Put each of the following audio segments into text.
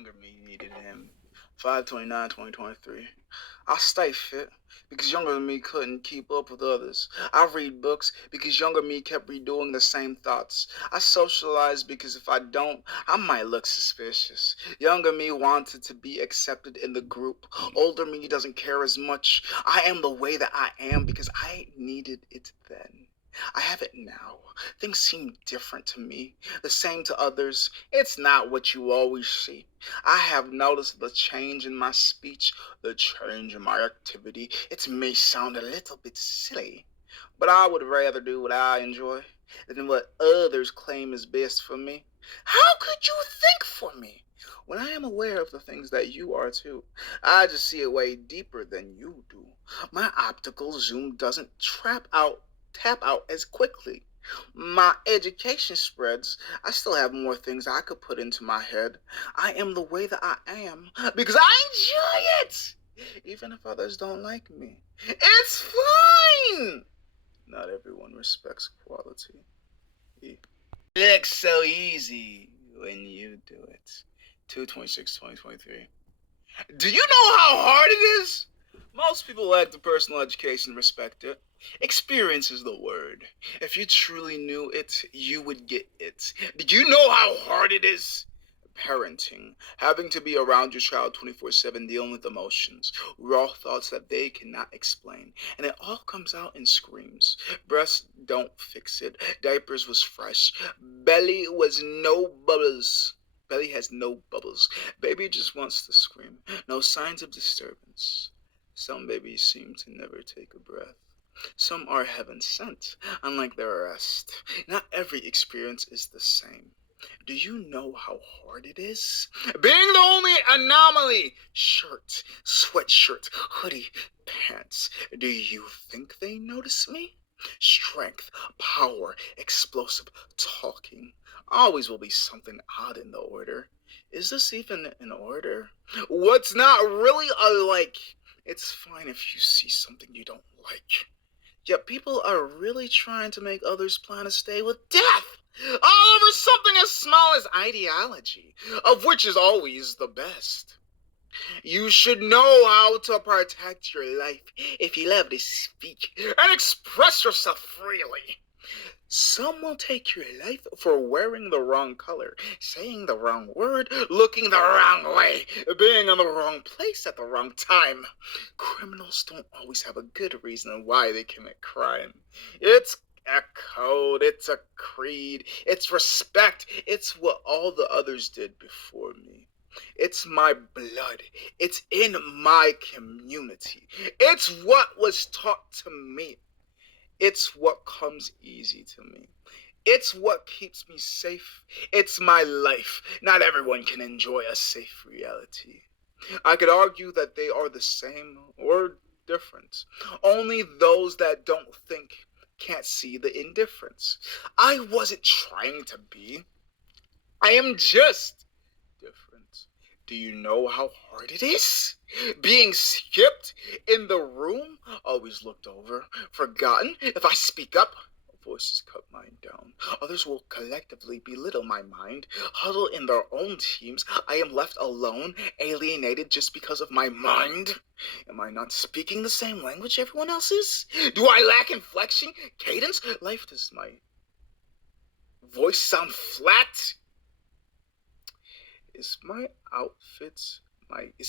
younger me needed him. 5/29/2023. I stay fit because younger me couldn't keep up with others. I read books because younger me kept redoing the same thoughts. I socialize because if I don't, I might look suspicious. Younger me wanted to be accepted in the group. Older me doesn't care as much. I am the way that I am because I needed it then. I have it now. Things seem different to me, the same to others. It's not what you always see. I have noticed the change in my speech, the change in my activity. It may sound a little bit silly, but I would rather do what I enjoy than what others claim is best for me. How could you think for me when I am aware of the things that you are too? I just see it way deeper than you do. My optical zoom doesn't tap out as quickly. My education spreads. I still have more things I could put into my head. I am the way that I am because I enjoy it, even if others don't like me. It's fine. Not everyone respects quality. It looks so easy when you do it. 2/26/2023. Do you know how hard it is? Most people lack the personal education to respect it. Experience is the word. If you truly knew it, you would get it. Do you know how hard it is? Parenting, having to be around your child 24/7, dealing with emotions, raw thoughts that they cannot explain, and it all comes out in screams. Breasts don't fix it. Diapers was fresh. Belly was no bubbles. Belly has no bubbles. Baby just wants to scream. No signs of disturbance. Some babies seem to never take a breath. Some are heaven sent, unlike the rest. Not every experience is the same. Do you know how hard it is? Being the only anomaly! Shirt, sweatshirt, hoodie, pants. Do you think they notice me? Strength, power, explosive, talking. Always will be something odd in the order. Is this even an order? What's not really alike? It's fine if you see something you don't like. Yet people are really trying to make others plan to stay with death. All over something as small as ideology, of which is always the best. You should know how to protect your life if you love to speak and express yourself freely. Some will take your life for wearing the wrong color, saying the wrong word, looking the wrong way, being in the wrong place at the wrong time. Criminals don't always have a good reason why they commit crime. It's a code, it's a creed, it's respect, it's what all the others did before me. It's my blood. It's in my community. It's what was taught to me. It's what comes easy to me. It's what keeps me safe. It's my life. Not everyone can enjoy a safe reality. I could argue that they are the same or different. Only those that don't think can't see the indifference. I wasn't trying to be. I am just different. Do you know how hard it is? Being skipped in the room, always looked over, forgotten. If I speak up, voices cut mine down. Others will collectively belittle my mind, huddle in their own teams. I am left alone, alienated just because of my mind. Am I not speaking the same language everyone else is? Do I lack inflection, cadence? Life does my voice sound flat? Is it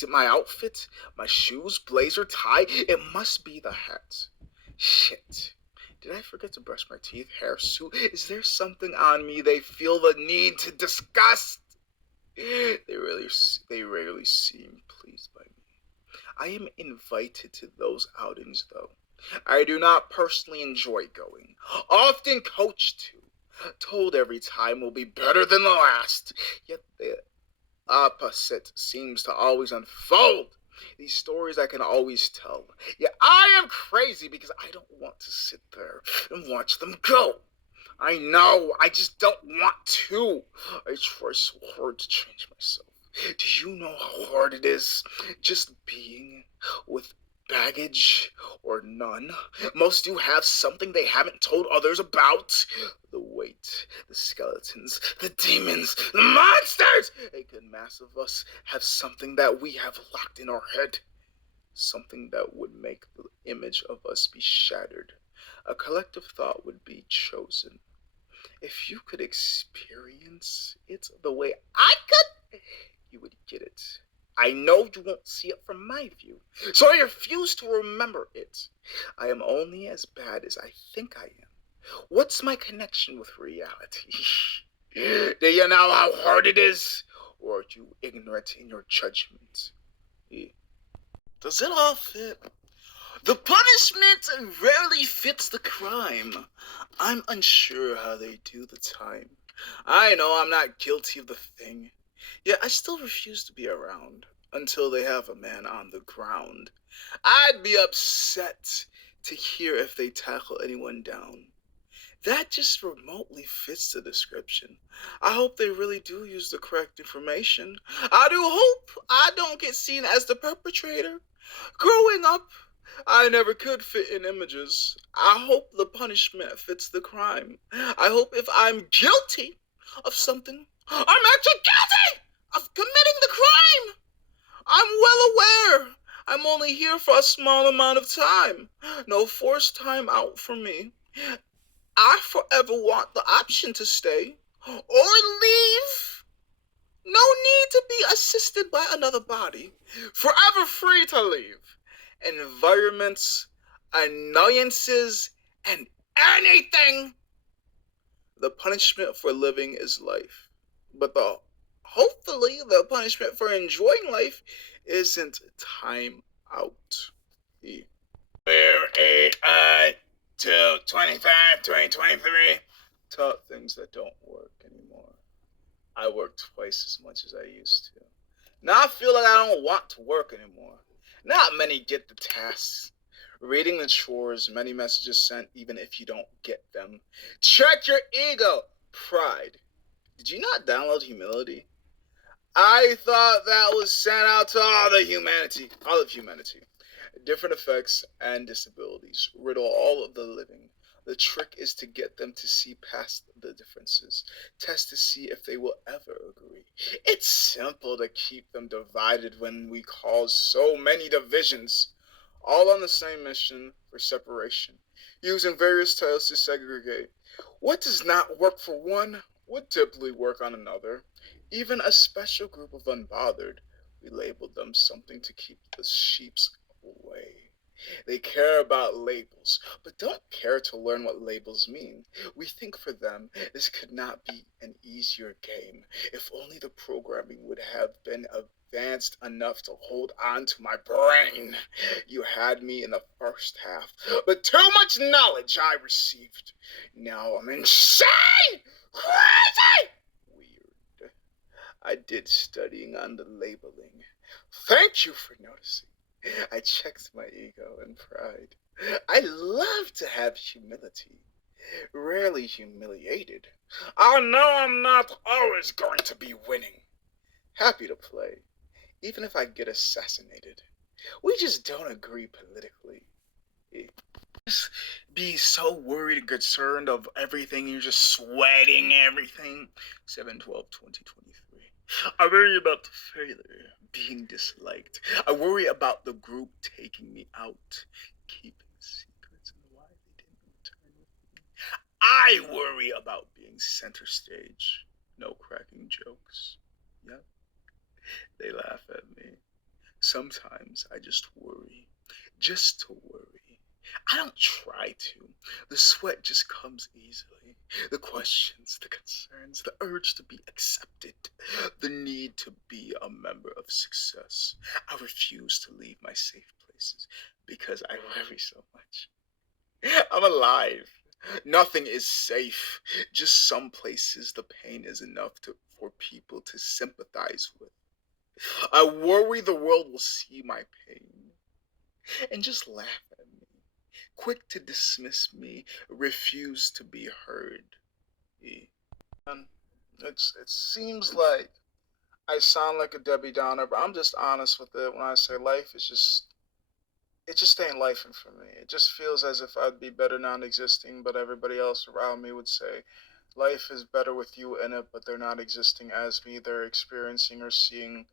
my outfit? My shoes, blazer, tie? It must be the hat. Shit. Did I forget to brush my teeth, hair, suit? Is there something on me they feel the need to discuss? They rarely seem pleased by me. I am invited to those outings, though. I do not personally enjoy going. Often coached to. Told every time will be better than the last. Yet the opposite seems to always unfold. These stories I can always tell. Yet I am crazy because I don't want to sit there and watch them go. I know, I just don't want to. I try so hard to change myself. Do you know how hard it is just being with baggage or none? Most do have something they haven't told others about. The weight, the skeletons, the demons, the monsters! They could mass of us have something that we have locked in our head, something that would make the image of us be shattered. A collective thought would be chosen. If you could experience it the way I could, you would get it. I know you won't see it from my view, so I refuse to remember it. I am only as bad as I think I am. What's my connection with reality? Do you know how hard it is? Or are you ignorant in your judgment? Does it all fit? The punishment rarely fits the crime. I'm unsure how they do the time. I know I'm not guilty of the thing, yet I still refuse to be around until they have a man on the ground. I'd be upset to hear if they tackle anyone down. That just remotely fits the description. I hope they really do use the correct information. I do hope I don't get seen as the perpetrator. Growing up, I never could fit in images. I hope the punishment fits the crime. I hope if I'm guilty of something, I'm actually guilty of committing the crime. I'm well aware I'm only here for a small amount of time. No forced time out for me. I forever want the option to stay or leave. No need to be assisted by another body. Forever free to leave. Environments, annoyances, and anything. The punishment for living is life. But hopefully the punishment for enjoying life isn't time out. Where AI 225 2023 taught things that don't work anymore. I work twice as much as I used to. Now I feel like I don't want to work anymore. Not many get the tasks. Reading the chores, many messages sent even if you don't get them. Check your ego. Pride. Did you not download humility? I thought that was sent out to all of humanity. Different effects and disabilities riddle all of the living. The trick is to get them to see past the differences. Test to see if they will ever agree. It's simple to keep them divided when we cause so many divisions. All on the same mission for separation, using various titles to segregate. What does not work for one would typically work on another. Even a special group of unbothered, we labeled them something to keep the sheeps away. They care about labels, but don't care to learn what labels mean. We think for them, this could not be an easier game. If only the programming would have been advanced enough to hold on to my brain. You had me in the first half, but too much knowledge I received. Now I'm insane! Crazy! Weird. I did studying on the labeling. Thank you for noticing. I checked my ego and pride. I love to have humility. Rarely humiliated. I know I'm not always going to be winning. Happy to play, even if I get assassinated. We just don't agree politically. Just be so worried and concerned of everything, you're just sweating everything. 7/12/2023. I worry about the failure, being disliked. I worry about the group taking me out, keeping secrets and why they didn't return with me. I worry about being center stage. No cracking jokes. Yep, they laugh at me. Sometimes I just worry. Just to worry. I don't try to. The sweat just comes easily. The questions, the concerns, the urge to be accepted, the need to be a member of success. I refuse to leave my safe places because I worry so much. I'm alive. Nothing is safe. Just some places the pain is enough for people to sympathize with. I worry the world will see my pain and just laugh at me. Quick to dismiss me, refuse to be heard. And it seems like I sound like a Debbie Downer, but I'm just honest with it when I say life is it just ain't life for me. It just feels as if I'd be better non existing, but everybody else around me would say, Life is better with you in it, but they're not existing as me. They're experiencing or seeing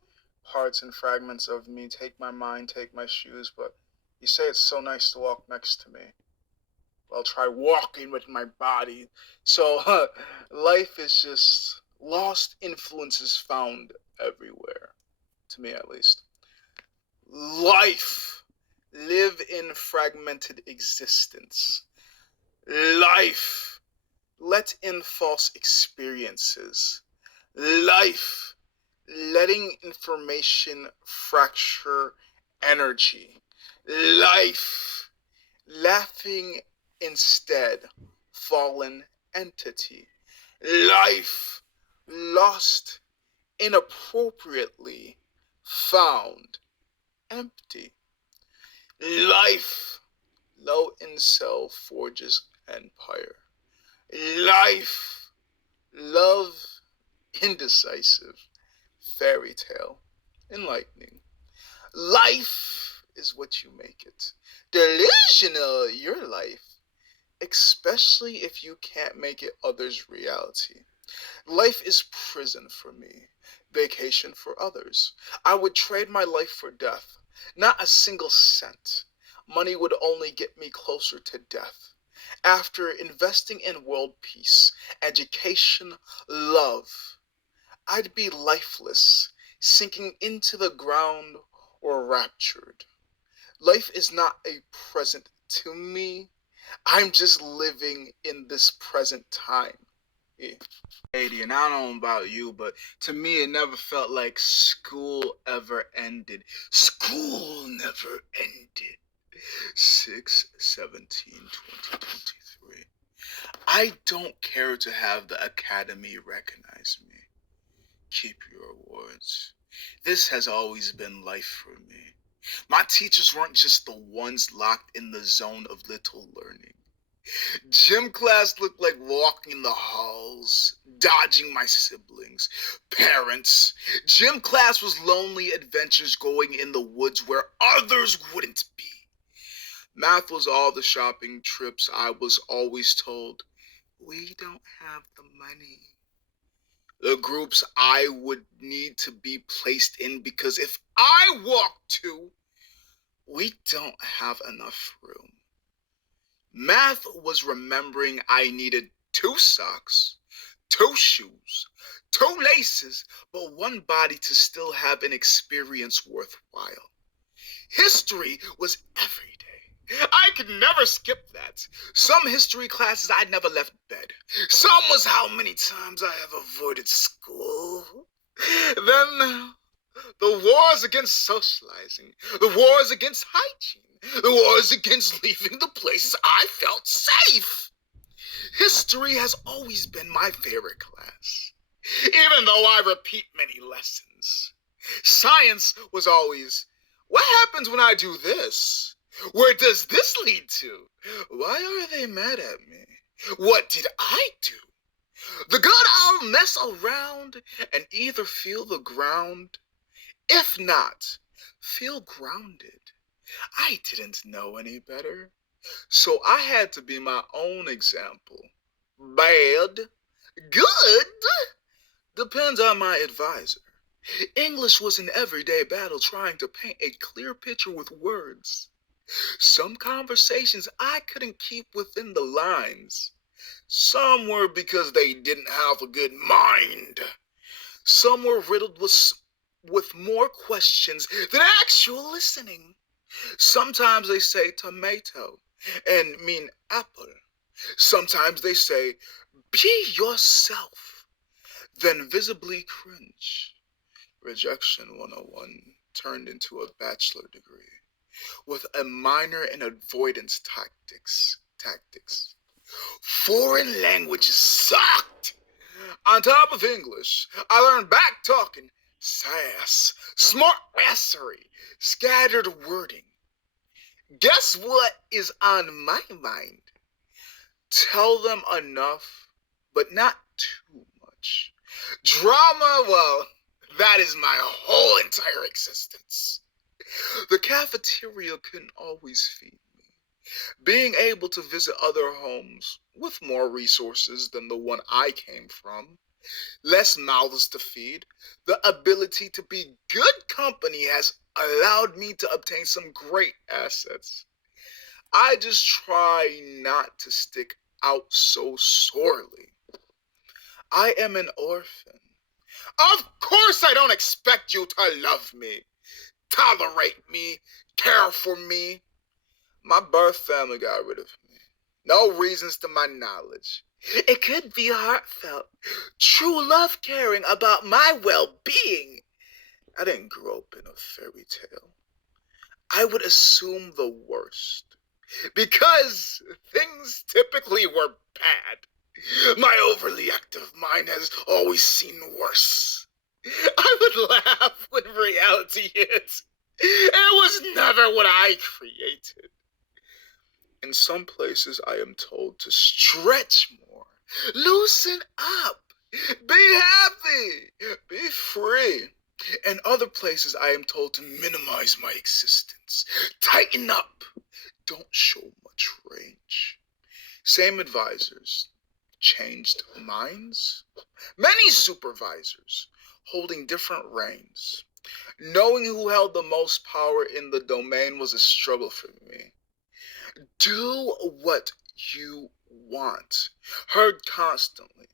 parts and fragments of me. Take my mind, take my shoes, but you say it's so nice to walk next to me. Well, try walking with my body. So, life is just lost influences found everywhere, to me at least. Life. Live in fragmented existence. Life. Let in false experiences. Life. Letting information fracture energy. Life. Laughing instead. Fallen entity. Life. Lost inappropriately. Found empty. Life. Low incel forges empire. Life. Love indecisive. Fairy tale. Enlightening. Life is what you make it. Delusional, your life. Especially if you can't make it others' reality. Life is prison for me, vacation for others. I would trade my life for death, not a single cent. Money would only get me closer to death. After investing in world peace, education, love, I'd be lifeless, sinking into the ground or raptured. Life is not a present to me. I'm just living in this present time. Yeah. And I don't know about you, but to me, it never felt like school ever ended. School never ended. 6/17/2023. I don't care to have the Academy recognize me. Keep your awards. This has always been life for me. My teachers weren't just the ones locked in the zone of little learning. Gym class looked like walking the halls, dodging my siblings, parents. Gym class was lonely adventures going in the woods where others wouldn't be. Math was all the shopping trips I was always told, we don't have the money. The groups I would need to be placed in because if I walk too, we don't have enough room. Math was remembering I needed 2 socks, 2 shoes, 2 laces, but one body to still have an experience worthwhile. History was every day. I could never skip that. Some history classes I never left bed. Some was how many times I have avoided school. Then the wars against socializing, the wars against hygiene, the wars against leaving the places I felt safe. History has always been my favorite class, even though I repeat many lessons. Science was always, what happens when I do this? Where does this lead to? Why are they mad at me? What did I do? The good I'll mess around and either feel the ground, if not, feel grounded. I didn't know any better, so I had to be my own example. Bad, good, depends on my advisor. English was an everyday battle trying to paint a clear picture with words. Some conversations I couldn't keep within the lines. Some were because they didn't have a good mind. Some were riddled with more questions than actual listening. Sometimes they say tomato and mean apple. Sometimes they say, be yourself, then visibly cringe. Rejection 101 turned into a bachelor degree with a minor in avoidance tactics. Foreign languages sucked. On top of English, I learned back talking, sass, smart assery, scattered wording. Guess what is on my mind? Tell them enough, but not too much. Drama, well, that is my whole entire existence. The cafeteria couldn't always feed me. Being able to visit other homes with more resources than the one I came from, less mouths to feed, the ability to be good company has allowed me to obtain some great assets. I just try not to stick out so sorely. I am an orphan. Of course, I don't expect you to love me, tolerate me, care for me. My birth family got rid of me. No reasons to my knowledge. It could be heartfelt, true love caring about my well being. I didn't grow up in a fairy tale. I would assume the worst because things typically were bad. My overly active mind has always seen worse. I would laugh when reality hits. It was never what I created. In some places, I am told to stretch more, loosen up, be happy, be free. In other places, I am told to minimize my existence, tighten up, don't show much range. Same advisors, changed minds. Many supervisors holding different reins. Knowing who held the most power in the domain was a struggle for me. Do what you want. Heard constantly.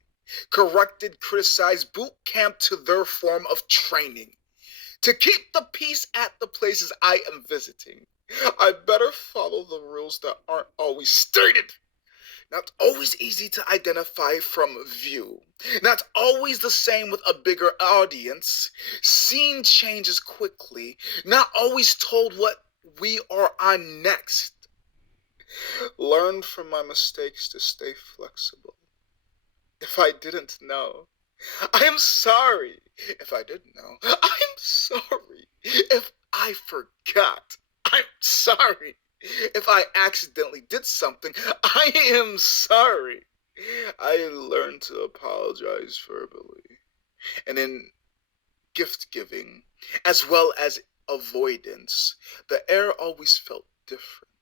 Corrected, criticized, boot camp to their form of training. To keep the peace at the places I am visiting, I better follow the rules that aren't always stated. Not always easy to identify from view. Not always the same with a bigger audience. Scene changes quickly. Not always told what we are on next. Learn from my mistakes to stay flexible. If I didn't know, I am sorry. If I didn't know, I'm sorry. If I forgot, I'm sorry. If I accidentally did something, I am sorry. I learned to apologize verbally. And in gift giving, as well as avoidance, the air always felt different.